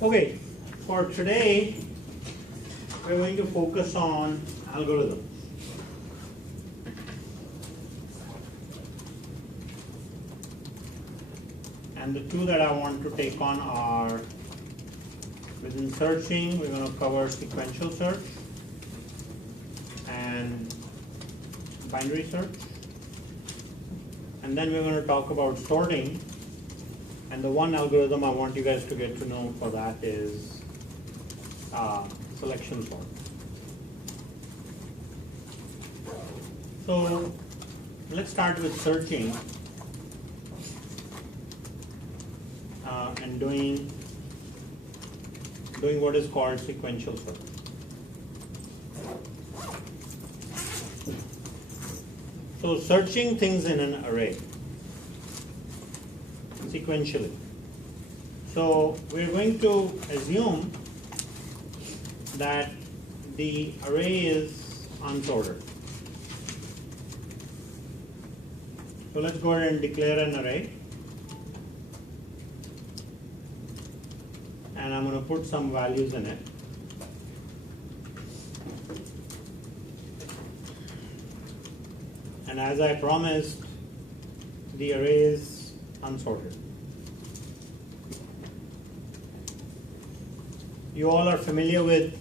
Okay, for today, we're going to focus on algorithms. And the two that I want to take on are, within searching, we're going to cover sequential search and binary search. And then we're going to talk about sorting. And the one algorithm I want you guys to get to know for that is selection sort. So let's start with searching and doing what is called sequential search. So searching things in an array sequentially. So we're going to assume that the array is unsorted. So let's go ahead and declare an array. And I'm going to put some values in it. And as I promised, the array is unsorted. You all are familiar with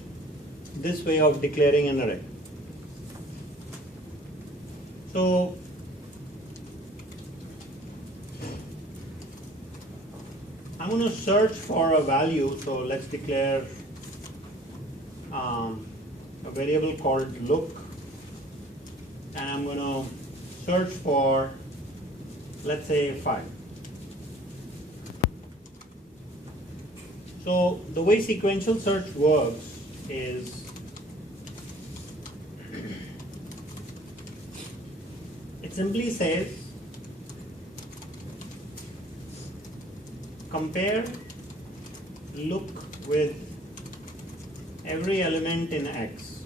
this way of declaring an array. So I'm going to search for a value. So let's declare a variable called look, and I'm going to search for, let's say, 5. So the way sequential search works is it simply says compare look with every element in X,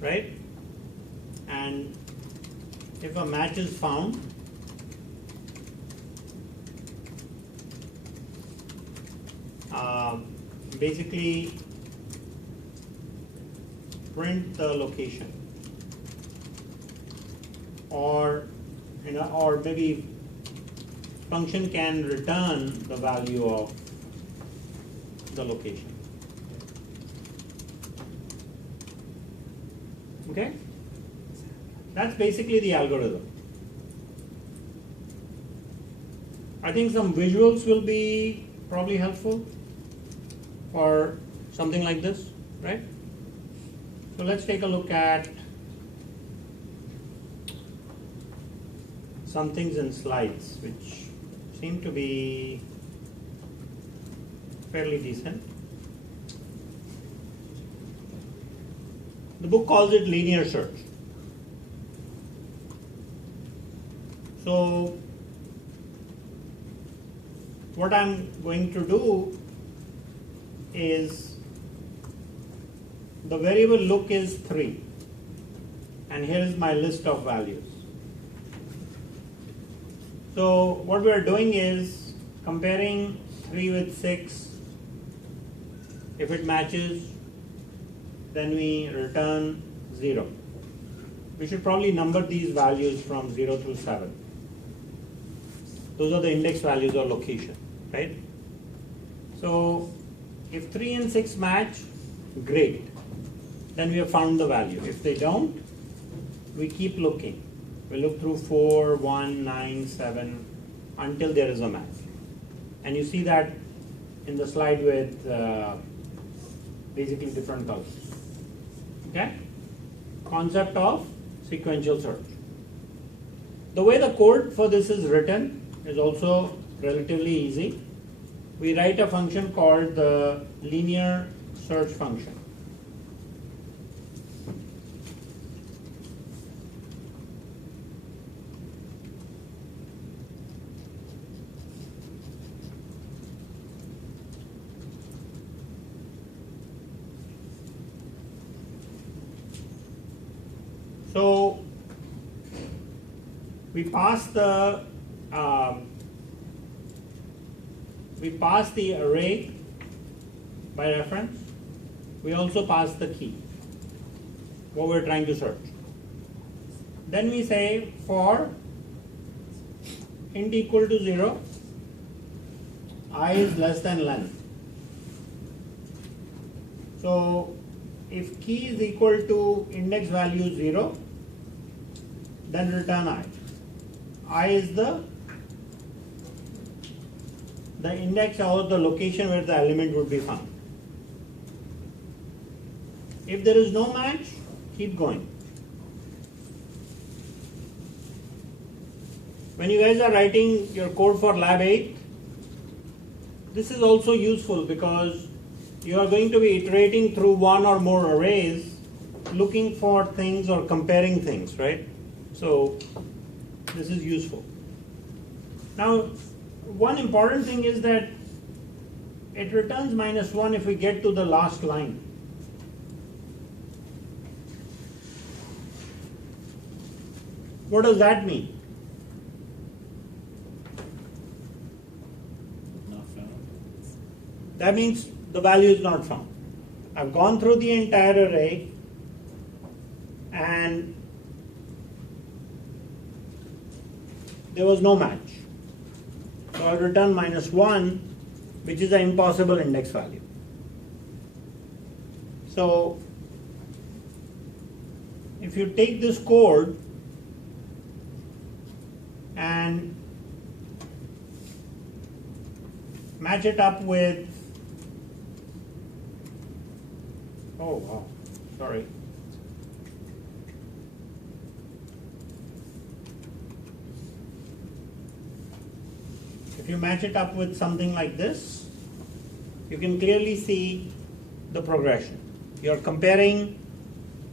right? And if a match is found, basically print the location, or or maybe function can return the value of the location. Okay? That's basically the algorithm. I think some visuals will be probably helpful for something like this, right? So let's take a look at some things in slides which seem to be fairly decent. The book calls it linear search. So what I'm going to do is, the variable look is 3, and here is my list of values. So what we are doing is comparing 3 with 6. If it matches, then we return 0. We should probably number these values from 0 through 7. Those are the index values or location, right? So if 3 and 6 match, great. Then we have found the value. If they don't, we keep looking. We look through 4, 1, 9, 7 until there is a match. And you see that in the slide with basically different colors. Okay? Concept of sequential search. The way the code for this is written is also relatively easy. We write a function called the linear search function. So we pass the we pass the array by reference. We also pass the key, what we're trying to search. Then we say for int equal to 0, I is less than len. So if key is equal to index value 0, then return I. I is the index or the location where the element would be found. If there is no match, keep going. When you guys are writing your code for lab 8, this is also useful because you are going to be iterating through one or more arrays, looking for things or comparing things, right? So this is useful. Now, one important thing is that it returns -1 if we get to the last line. What does that mean? Not found. That means the value is not found. I've gone through the entire array and there was no match. So I'll return -1, which is an impossible index value. So if you take this code and match it up with, oh wow, sorry. If you match it up with something like this, you can clearly see the progression. You're comparing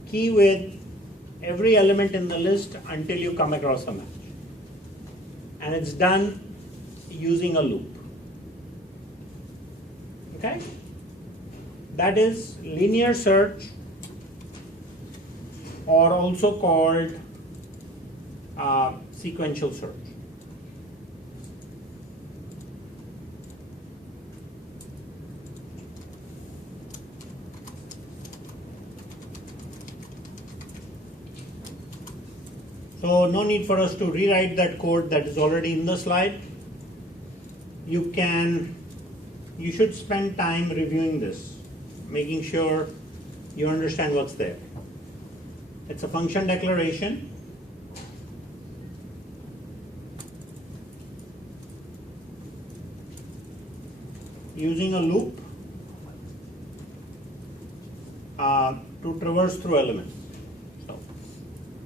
key with every element in the list until you come across a match. And it's done using a loop. Okay? That is linear search, or also called sequential search. So no need for us to rewrite that code that is already in the slide. You should spend time reviewing this, making sure you understand what's there. It's a function declaration. Using a loop to traverse through elements. So,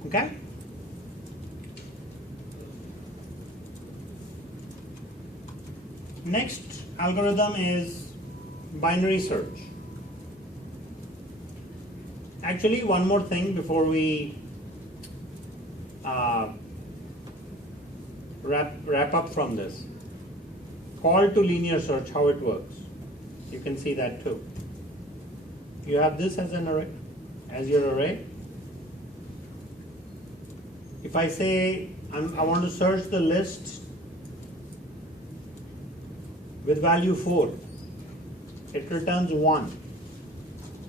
okay? Next algorithm is binary search. Actually, one more thing before we wrap up from this. Call to linear search, how it works. You can see that too. You have this as an array, as your array. If I say I want to search the list with value 4, it returns 1.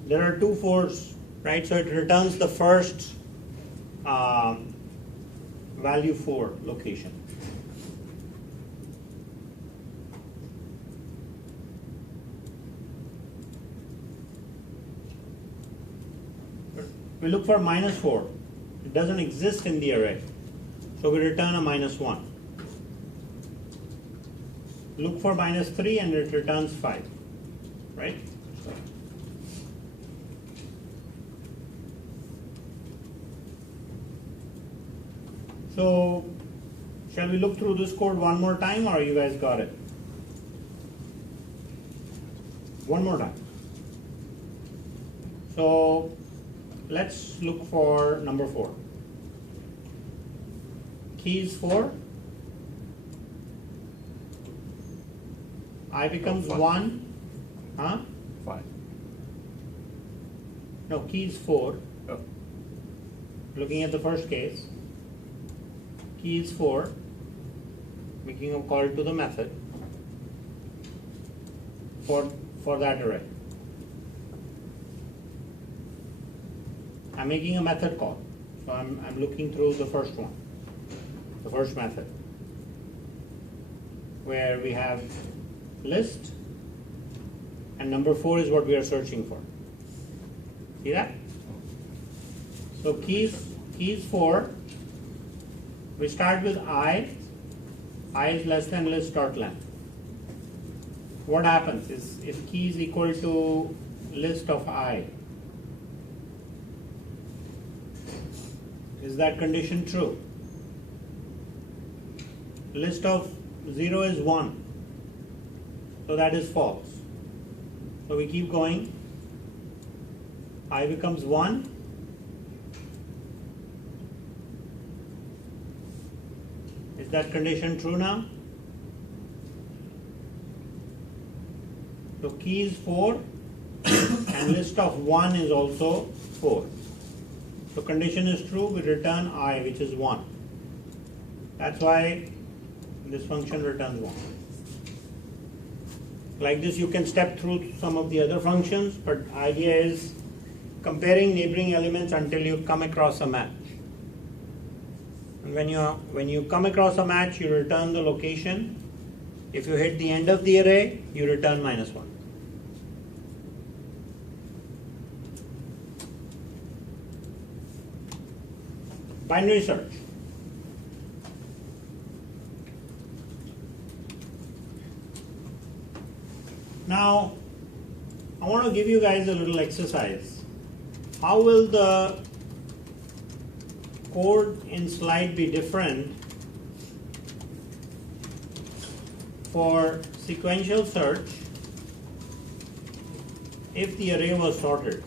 There are two 4s, right? So it returns the first value 4 location. We look for -4. It doesn't exist in the array. So we return a -1. Look for -3 and it returns 5, right? So, shall we look through this code one more time, or you guys got it? One more time. So, let's look for number 4. Key is 4. I becomes 1. Huh? 5. No, key is 4. Oh. Looking at the first case. Key is 4. Making a call to the method. for that array. I'm making a method call. So I'm looking through the first one, the first method, where we have list and number 4 is what we are searching for. See that? So keys 4, we start with I is less than list.length. What happens is if key is equal to list of I, is that condition true? List of 0 is 1, so that is false. So we keep going. I becomes 1. Is that condition true now? So key is 4 and list of 1 is also 4. So condition is true, we return I, which is 1. That's why this function returns 1. Like this you can step through some of the other functions, but idea is comparing neighboring elements until you come across a match. And when you come across a match, you return the location. If you hit the end of the array, you return -1. Binary search. Now, I want to give you guys a little exercise. How will the code in slide be different for sequential search if the array was sorted?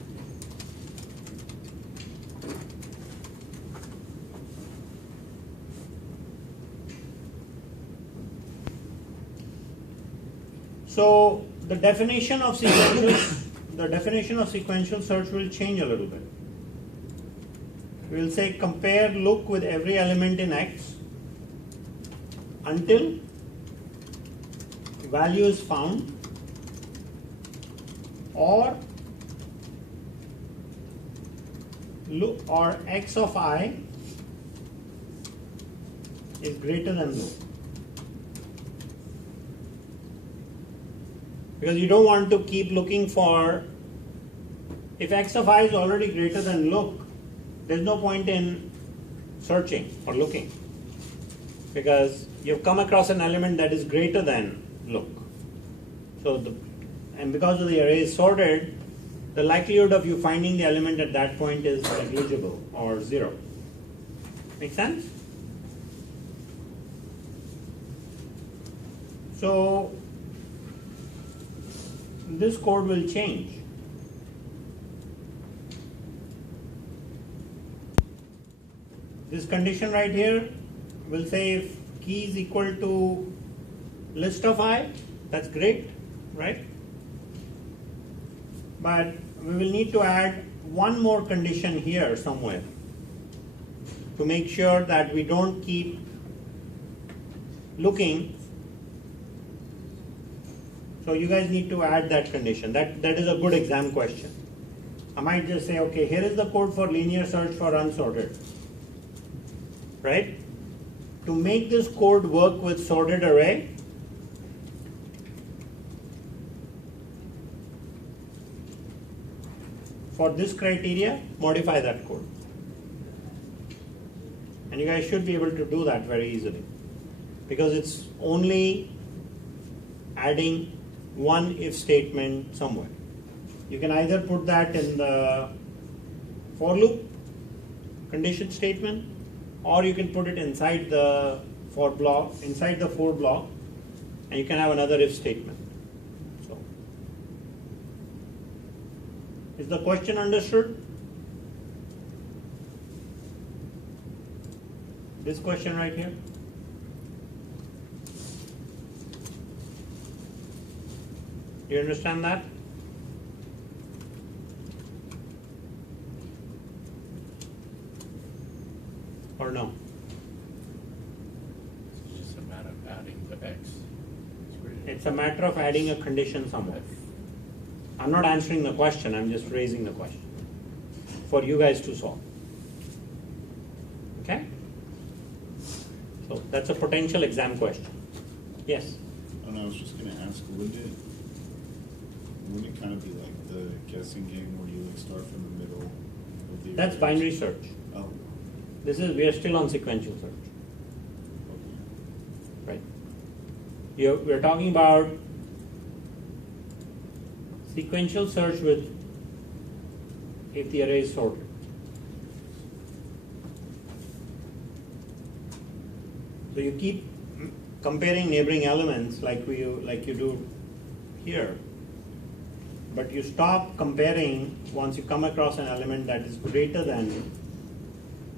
So the definition of sequential search will change a little bit. We will say compare look with every element in X until value is found, or look or X of I is greater than look. Because you don't want to keep looking for, if X of I is already greater than look, there's no point in searching or looking, because you've come across an element that is greater than look. So and because of the array is sorted, the likelihood of you finding the element at that point is negligible or 0. Make sense? So this code will change. This condition right here will say if key is equal to list of I, that's great, right? But we will need to add one more condition here somewhere to make sure that we don't keep looking. So you guys need to add that condition. That is a good exam question. I might just say, okay, here is the code for linear search for unsorted, right? To make this code work with sorted array, for this criteria, modify that code. And you guys should be able to do that very easily, because it's only adding one if statement somewhere. You can either put that in the for loop condition statement, or you can put it inside the for block, and you can have another if statement. So, is the question understood? This question right here? Do you understand that? Or no? It's just a matter of adding the X. It's a matter of adding a condition somewhere. I'm not answering the question, I'm just raising the question for you guys to solve. Okay? So that's a potential exam question. Yes? And I was just going to ask, wouldn't it kind of be like the guessing game where you like start from the middle of the That's binary search. Oh. We are still on sequential search. Okay. Right? We're talking about sequential search with if the array is sorted. So you keep comparing neighboring elements like you do here, but you stop comparing once you come across an element that is greater than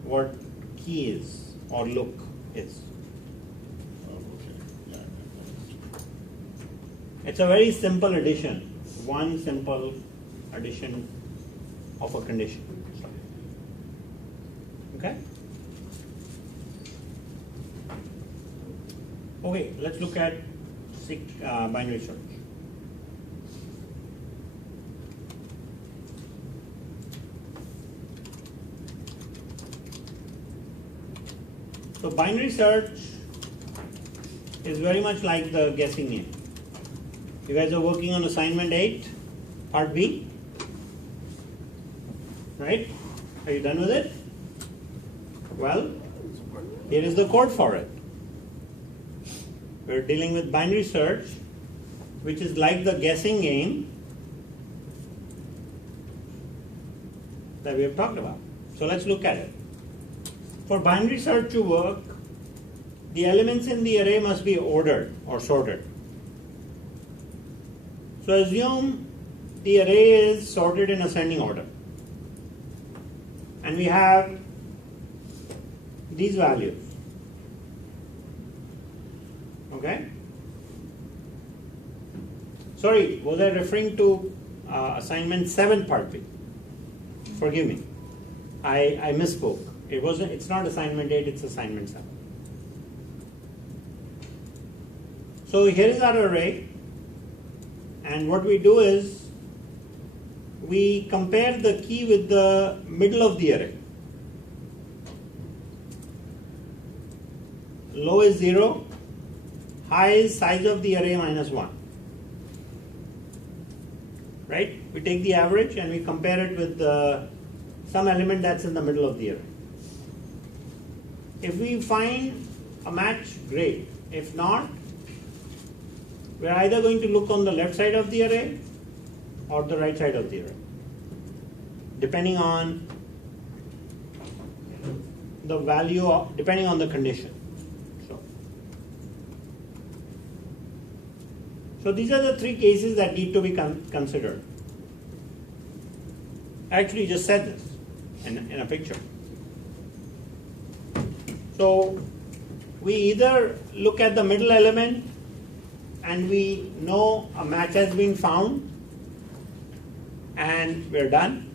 what key is or look is. Oh, okay. Yeah, I got that. It's a very simple addition, one simple addition of a condition. Okay? Okay, let's look at binary search. So binary search is very much like the guessing game. You guys are working on assignment 8, part B, right? Are you done with it? Well, here is the code for it. We're dealing with binary search, which is like the guessing game that we have talked about. So let's look at it. For binary search to work, the elements in the array must be ordered or sorted. So assume the array is sorted in ascending order. And we have these values. Okay? Sorry, was I referring to assignment 7 part B? Forgive me. I misspoke. It's not assignment 8, it's assignment 7. So here is our array, and what we do is we compare the key with the middle of the array. Low is 0, high is size of the array minus 1. Right? We take the average and we compare it with some element that's in the middle of the array. If we find a match, great. If not, we're either going to look on the left side of the array or the right side of the array, depending on the value, depending on the condition. So these are the 3 cases that need to be considered. I actually just said this in a picture. So we either look at the middle element and we know a match has been found and we're done.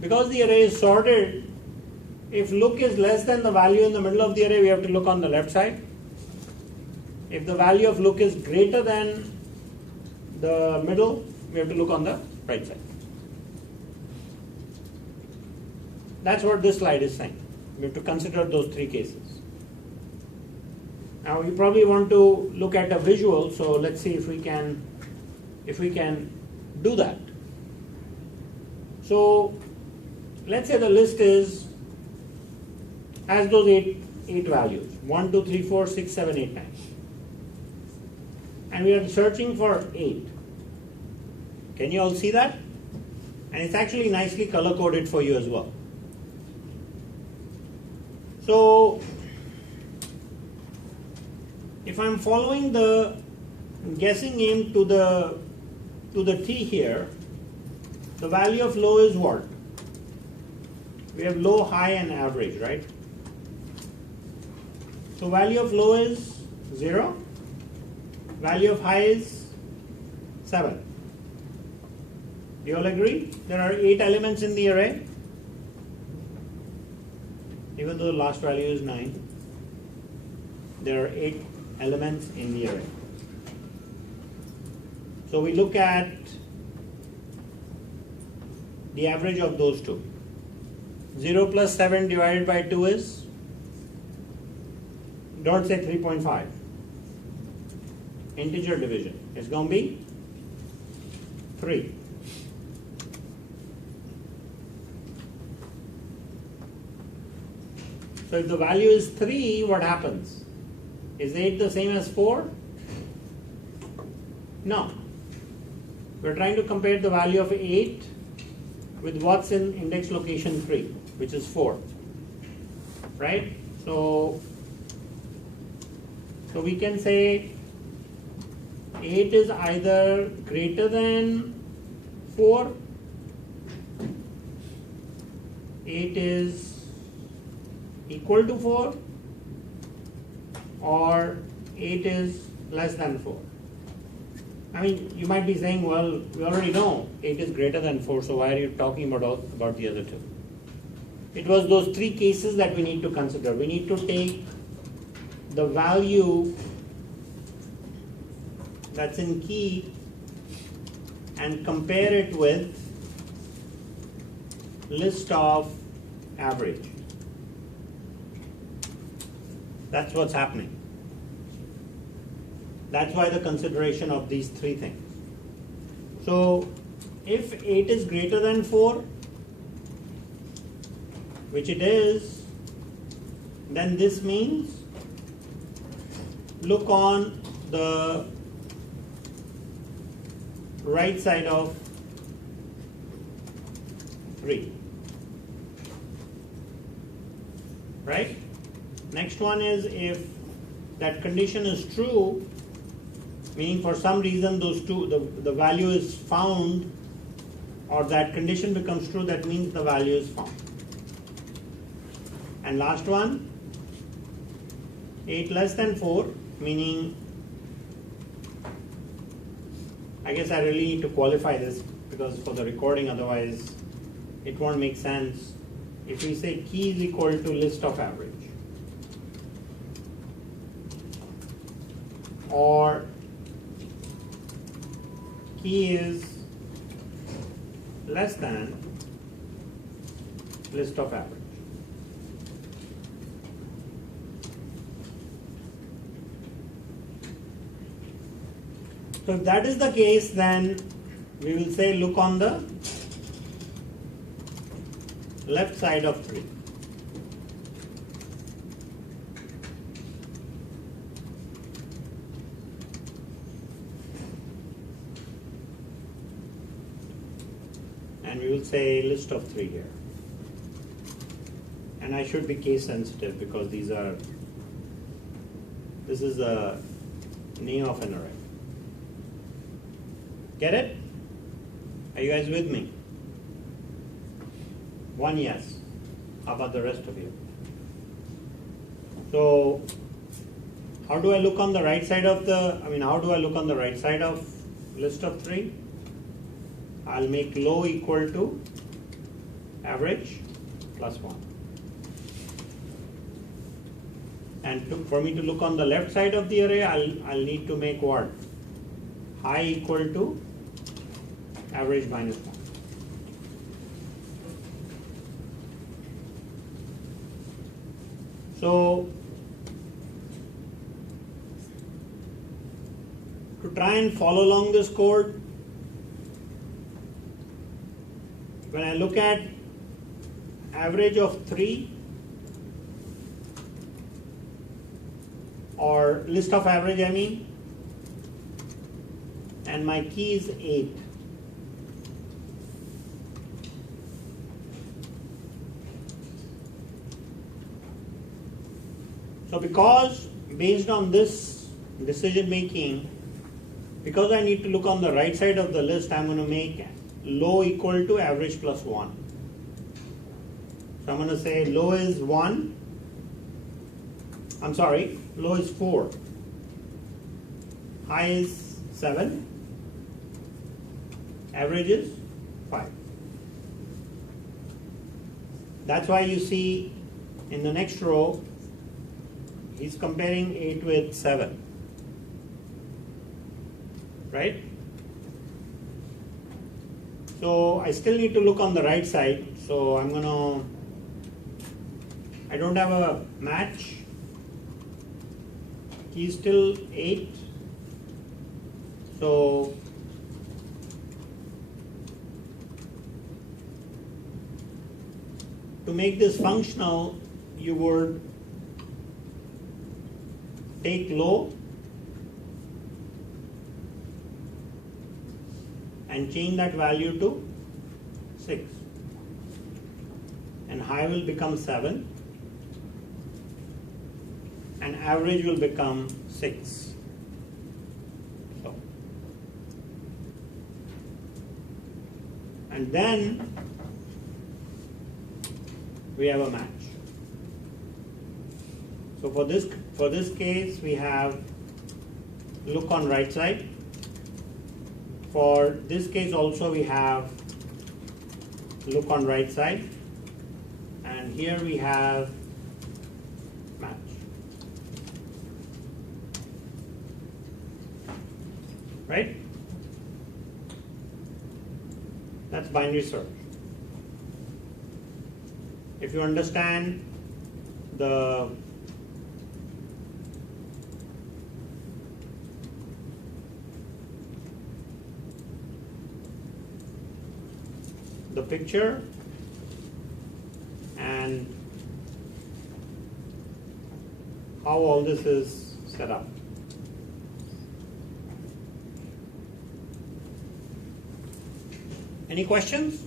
Because the array is sorted, if look is less than the value in the middle of the array, we have to look on the left side. If the value of look is greater than the middle, we have to look on the right side. That's what this slide is saying. We have to consider those 3 cases. Now you probably want to look at a visual, so let's see if we can do that. So let's say the list has those eight values, 1, 2, 3, 4, 6, 7, 8, 9. And we are searching for 8. Can you all see that? And it's actually nicely color coded for you as well. So if I'm following the guessing game to the T here, the value of low is what? We have low, high, and average, right? So value of low is 0. Value of high is 7. Do you all agree? There are 8 elements in the array, even though the last value is 9. There are 8 elements in the array. So we look at the average of those two. 0 plus 7 divided by 2 is, don't say 3.5. Integer division. It's going to be 3. So if the value is 3, what happens? Is 8 the same as 4? No. We're trying to compare the value of 8 with what's in index location 3, which is 4. Right? So we can say 8 is either greater than 4, 8 is equal to 4, or 8 is less than 4. I mean, you might be saying, well, we already know 8 is greater than 4, so why are you talking about the other two? It was those 3 cases that we need to consider. We need to take the value that's in key and compare it with list of average. That's what's happening. That's why the consideration of these 3 things. So if 8 is greater than 4, which it is, then this means look on the right side of 3. Right? Next one is if that condition is true, meaning for some reason those two, the value is found, or that condition becomes true, that means the value is found. And last one, 8 less than 4, meaning, I guess I really need to qualify this because for the recording, otherwise it won't make sense. If we say key is equal to list of average, or key is less than list of average. So if that is the case, then we will say look on the left side of 3. And we will say list of 3 here. And I should be case sensitive because this is a name of an array. Get it? Are you guys with me? One yes. How about the rest of you? So how do I look on the right side of how do I look on the right side of list of 3? I'll make low equal to average plus 1. And for me to look on the left side of the array, I'll need to make what? High equal to average minus 1. So to try and follow along this code, when I look at average of 3 or list of average, and my key is 8. So because based on this decision making, because I need to look on the right side of the list, I'm going to make low equal to average plus 1. So I'm going to say low is 1. Low is 4. High is 7. Average is 5. That's why you see in the next row, he's comparing 8 with 7. Right? So I still need to look on the right side. So I don't have a match. Key is still 8. So to make this functional, you would take low and change that value to 6. And high will become 7. And average will become 6. So, and then we have a match. So for this case, we have look on right side. For this case also we have look on right side, and here we have match. Right? That's binary search. If you understand the picture and how all this is set up. Any questions?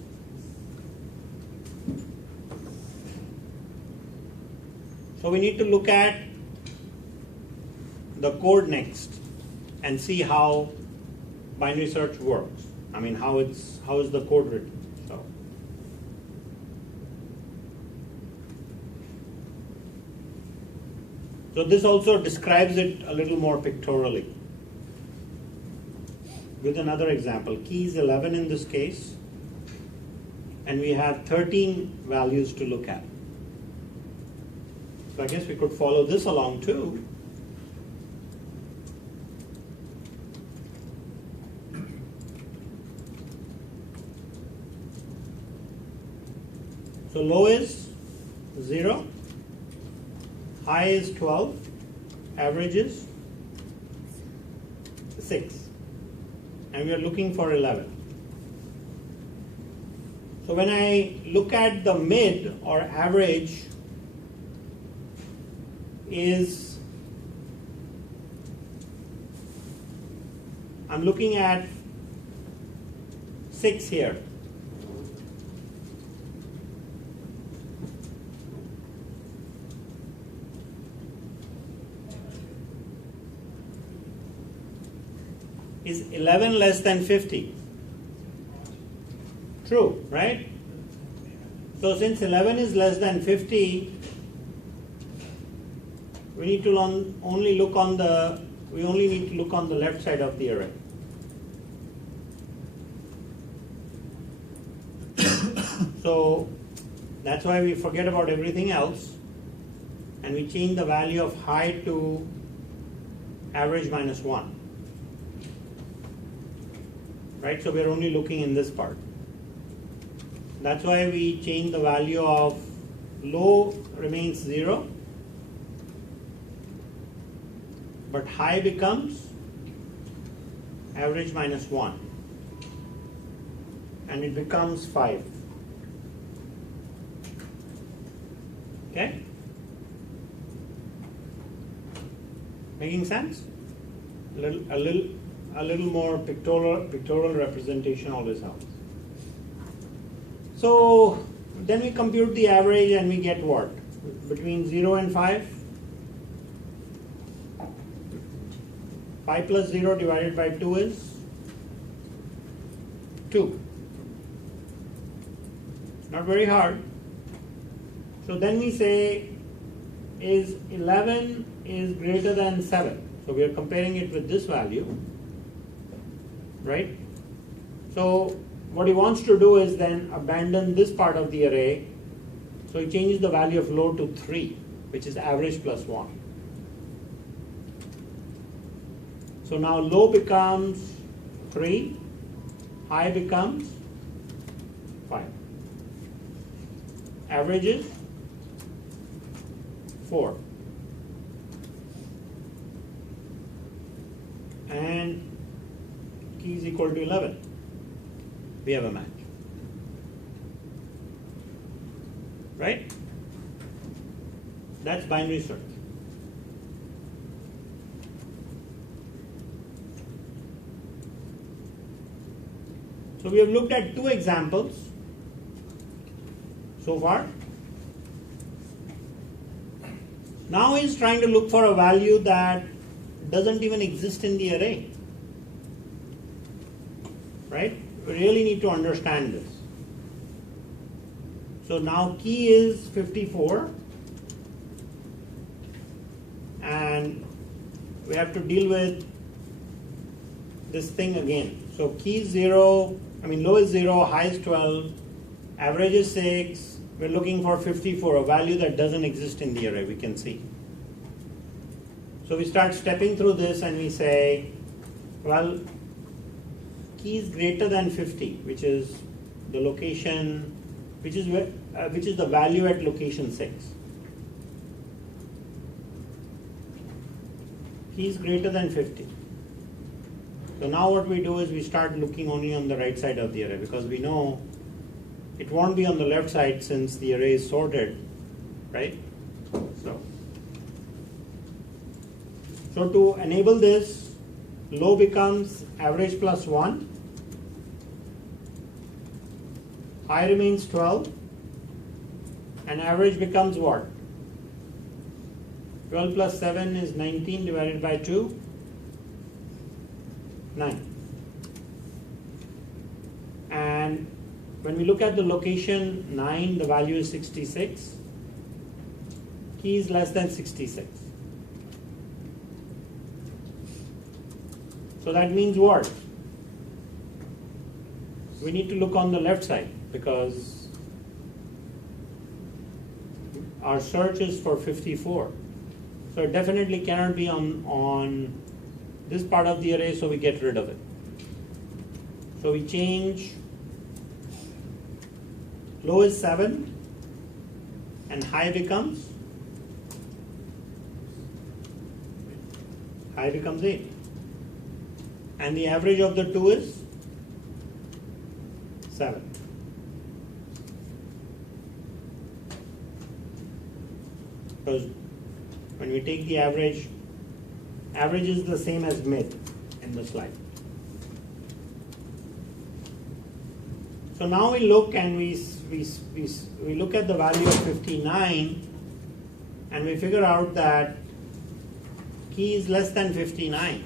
So we need to look at the code next and see how binary search works. I mean, how is the code written? So this also describes it a little more pictorially. With another example, key is 11 in this case, and we have 13 values to look at. So I guess we could follow this along too. So low is 0. High is 12, average is 6, and we are looking for 11. So when I look at the mid or average I'm looking at 6 here. Is 11 less than 50? True, right? So since 11 is less than 50, we need to only look on the left side of the array. So that's why we forget about everything else and we change the value of high to average minus 1. Right, so we're only looking in this part. That's why we change the value of low remains 0, but high becomes average minus 1, and it becomes 5. Okay? Making sense? A little more pictorial representation always helps. So then we compute the average and we get what? Between 0 and 5? 5 plus 0 divided by 2 is 2. Not very hard. So then we say is 11 is greater than 7. So we are comparing it with this value. Right? So what he wants to do is then abandon this part of the array. So he changes the value of low to 3, which is average plus 1. So now low becomes 3, high becomes 5. Average is 4. And key is equal to 11. We have a match. Right? That's binary search. So we have looked at 2 examples so far. Now he's trying to look for a value that doesn't even exist in the array. Right? We really need to understand this. So now key is 54, and we have to deal with this thing again. So key is 0, low is 0, high is 12, average is 6. We're looking for 54, a value that doesn't exist in the array, we can see. So we start stepping through this and we say, well, key is greater than 50, which is the location, which is the value at location 6. Key is greater than 50. So now what we do is we start looking only on the right side of the array, because we know it won't be on the left side since the array is sorted, right? So to enable this, low becomes average plus 1, high remains 12, and average becomes what? 12 plus 7 is 19 divided by 2, 9. And when we look at the location 9, the value is 66. Key is less than 66. So that means what? We need to look on the left side, because our search is for 54. So it definitely cannot be on this part of the array, so we get rid of it. So we change low is 7 and high becomes 8. And the average of the 2 is 7. Because when we take the average is the same as mid in the slide. So now we look and we look at the value of 59, and we figure out that key is less than 59.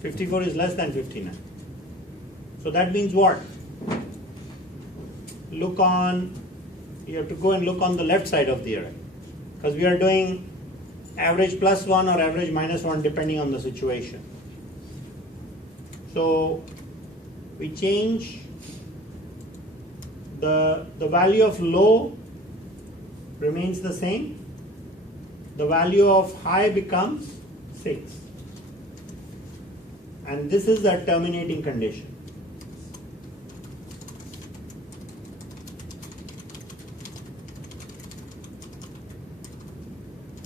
54 is less than 59. So that means what? You have to go and look on the left side of the array, because we are doing average plus 1 or average minus 1 depending on the situation. So we change the value of low remains the same. The value of high becomes 6. And this is the terminating condition.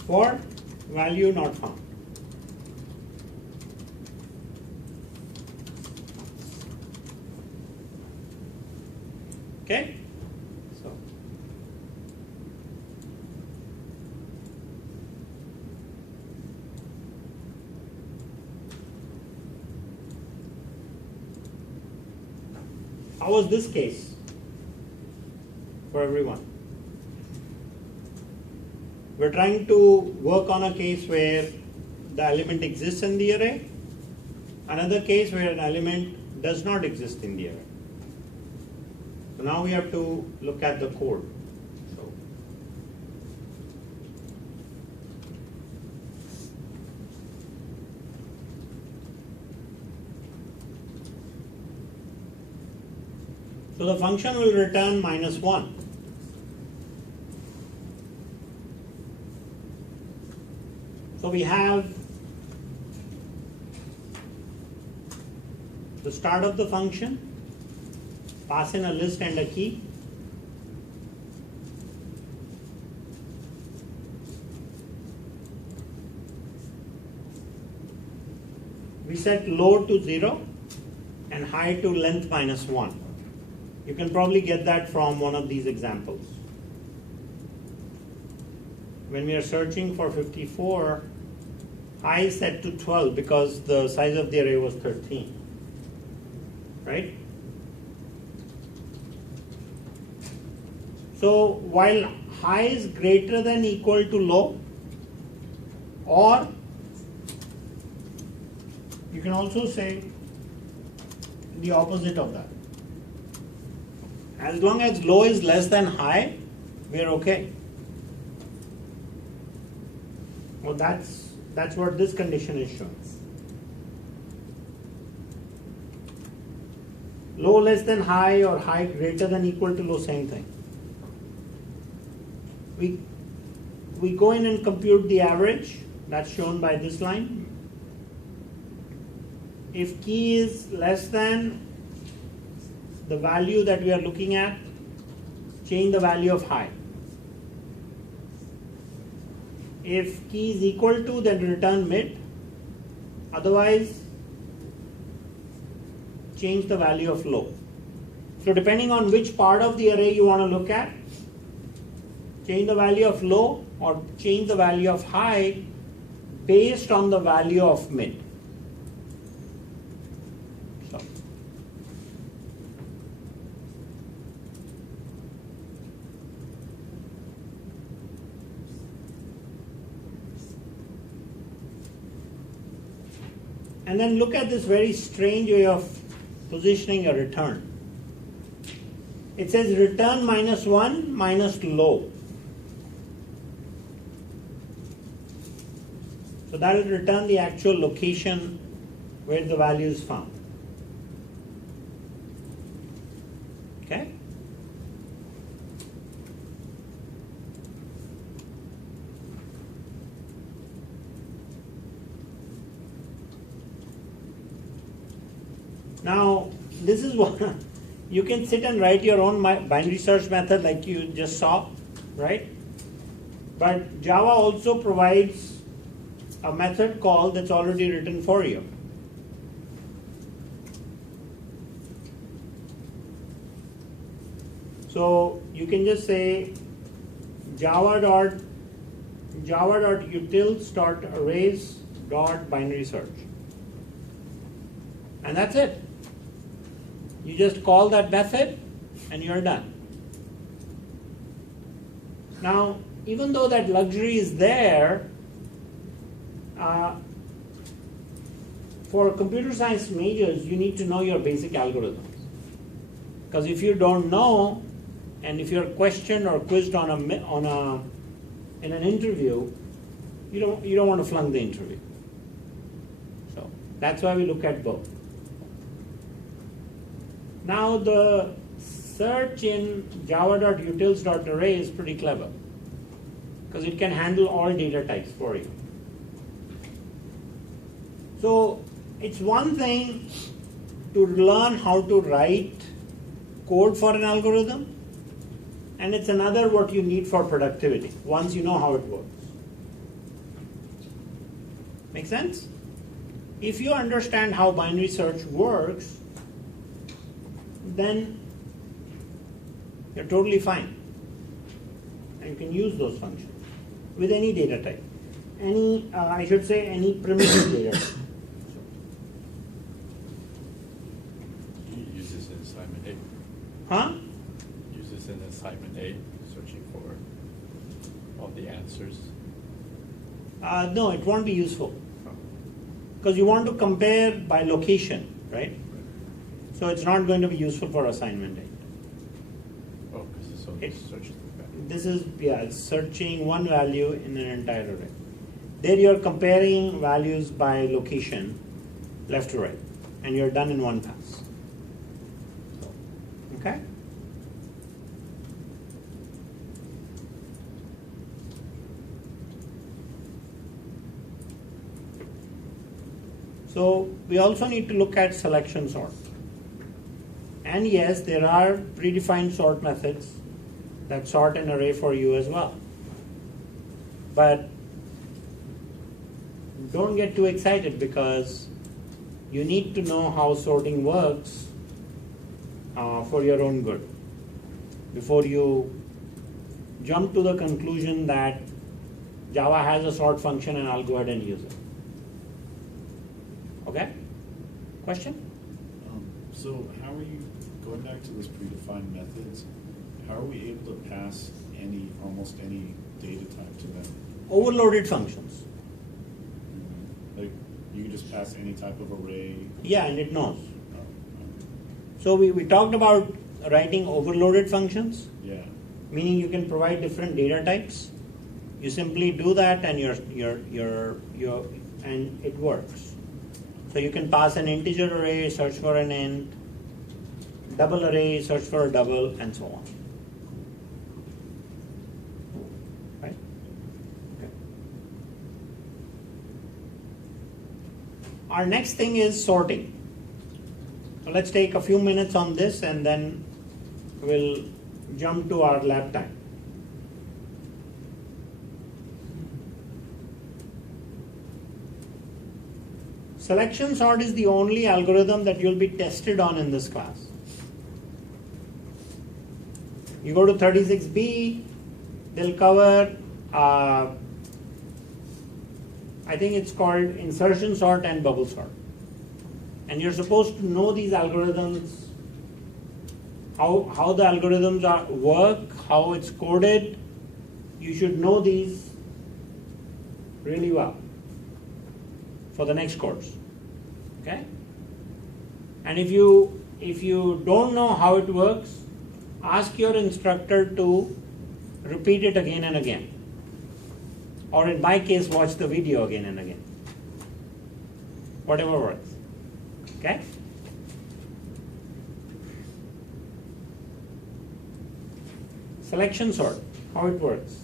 For value not found. Okay? So how was this case for everyone? We're trying to work on a case where the element exists in the array, another case where an element does not exist in the array. So now we have to look at the code. So the function will return -1. So we have the start of the function, pass in a list and a key. we set low to 0 and high to length minus 1. You can probably get that from one of these examples. When we are searching for 54, high is set to 12 because the size of the array was 13, right? So while high is greater than equal to low, or you can also say the opposite of that. As long as low is less than high, we are okay. Well, that's what this condition is showing. Low less than high or high greater than equal to low, same thing. We go in and compute the average, that's shown by this line. If key is less than the value that we are looking at, change the value of high. If key is equal to, then return mid. Otherwise, change the value of low. So depending on which part of the array you want to look at, change the value of low or change the value of high based on the value of mid. So. And then look at this very strange way of positioning a return. It says return minus 1 minus low. So that will return the actual location where the value is found. Okay? Now, this is what you can sit and write your own binary search method like you just saw, right? But Java also provides a method call that's already written for you. So you can just say java.utils.arrays.binary search. And that's it. You just call that method and you're done. Now, even though that luxury is there, for computer science majors, you need to know your basic algorithms. Because if you don't know, and if you're questioned or quizzed in an interview, you don't want to flunk the interview. So that's why we look at both. Now the search in java.utils.array is pretty clever because it can handle all data types for you. So it's one thing to learn how to write code for an algorithm, and it's another what you need for productivity once you know how it works. Make sense? If you understand how binary search works, then you're totally fine. And you can use those functions with any data type. I should say any primitive data type. Use this in assignment A. Huh? Use this in assignment A, searching for all the answers. No, it won't be useful. Because you want to compare by location, right? So it's not going to be useful for assignment A. Oh, because it's only searches the value. This is, it's searching one value in an entire array. There you're comparing values by location, left to right, and you're done in one pass. Okay? So we also need to look at selection sort. And yes, there are predefined sort methods that sort an array for you as well. But don't get too excited because you need to know how sorting works for your own good before you jump to the conclusion that Java has a sort function and I'll go ahead and use it. Okay? Question? So how are you, going back to those predefined methods, how are we able to pass almost any data type to them? Overloaded functions. Like, you can just pass any type of array? Yeah, and it knows. Oh, okay. So we talked about writing overloaded functions, Yeah. meaning you can provide different data types. You simply do that and and it works. So you can pass an integer array, search for an int, double array, search for a double, and so on. Right? Okay. Our next thing is sorting. So let's take a few minutes on this and then we'll jump to our lab time. Selection sort is the only algorithm that you'll be tested on in this class. You go to 36B, they'll cover, I think it's called insertion sort and bubble sort. And you're supposed to know these algorithms, how the algorithms work, how it's coded. You should know these really well for the next course. Okay? And if you don't know how it works, ask your instructor to repeat it again and again. Or in my case, watch the video again and again. Whatever works. Okay? Selection sort, how it works.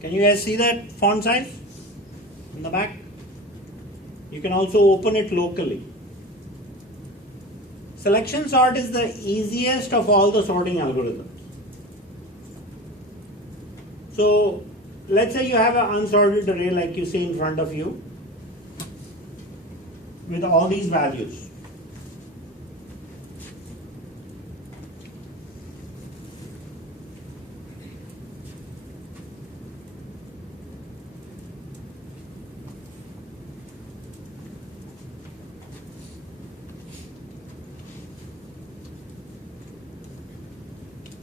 Can you guys see that font size in the back? You can also open it locally. Selection sort is the easiest of all the sorting algorithms. So let's say you have an unsorted array like you see in front of you with all these values.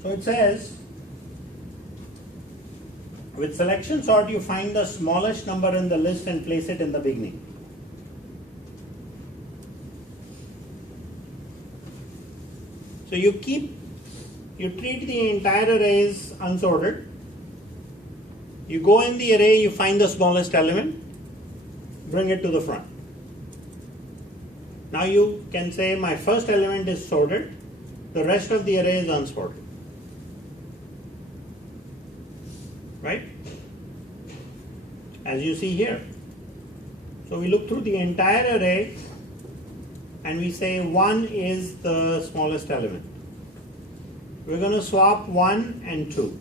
So it says, with selection sort, you find the smallest number in the list and place it in the beginning. So you treat the entire array as unsorted. You go in the array, you find the smallest element, bring it to the front. Now you can say my first element is sorted, the rest of the array is unsorted. Right? As you see here. So we look through the entire array and we say 1 is the smallest element. We're going to swap 1 and 2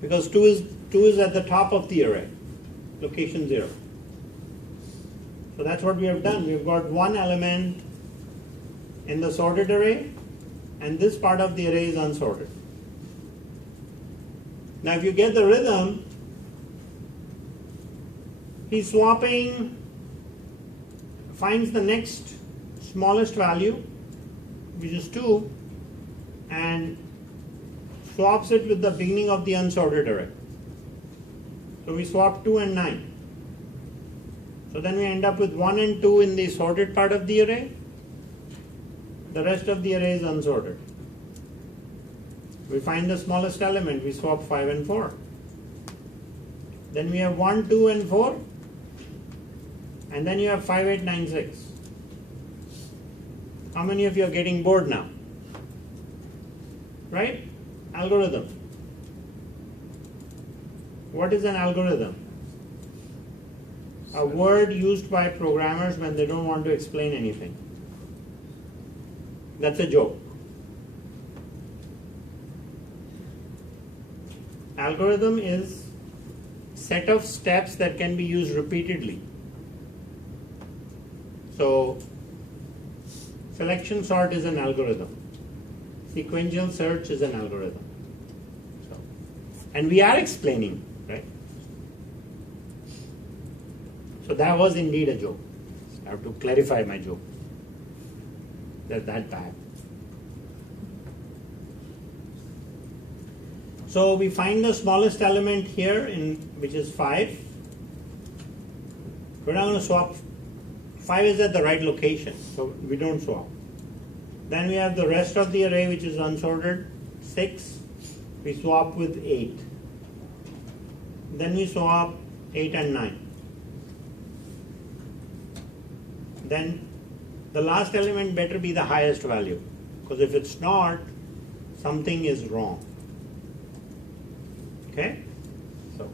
because 2 is at the top of the array, location 0. So that's what we have done. We've got one element in the sorted array and this part of the array is unsorted. Now if you get the rhythm, he's swapping, finds the next smallest value, which is 2, and swaps it with the beginning of the unsorted array. So we swap 2 and 9. So then we end up with 1 and 2 in the sorted part of the array. The rest of the array is unsorted. We find the smallest element, we swap 5 and 4. Then we have 1, 2 and 4. And then you have 5, 8, 9, 6. How many of you are getting bored now? Right? Algorithm. What is an algorithm? A word used by programmers when they don't want to explain anything. That's a joke. Algorithm is set of steps that can be used repeatedly. So selection sort is an algorithm. Sequential search is an algorithm. So, and we are explaining, right? So that was indeed a joke. I have to clarify my joke. That bad. So we find the smallest element here, which is 5. We're not going to swap. 5 is at the right location, so we don't swap. Then we have the rest of the array, which is unsorted, 6. We swap with 8. Then we swap 8 and 9. Then the last element better be the highest value, because if it's not, something is wrong. Okay? So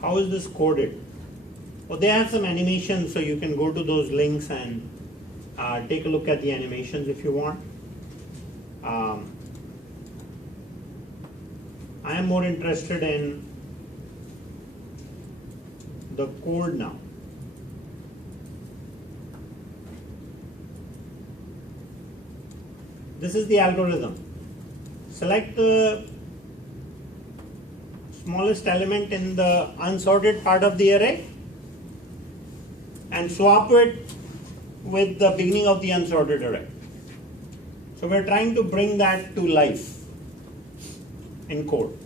how is this coded? Well, they have some animations, so you can go to those links and take a look at the animations if you want. I am more interested in the code now. This is the algorithm. Select the smallest element in the unsorted part of the array and swap it with the beginning of the unsorted array. So we're trying to bring that to life in code.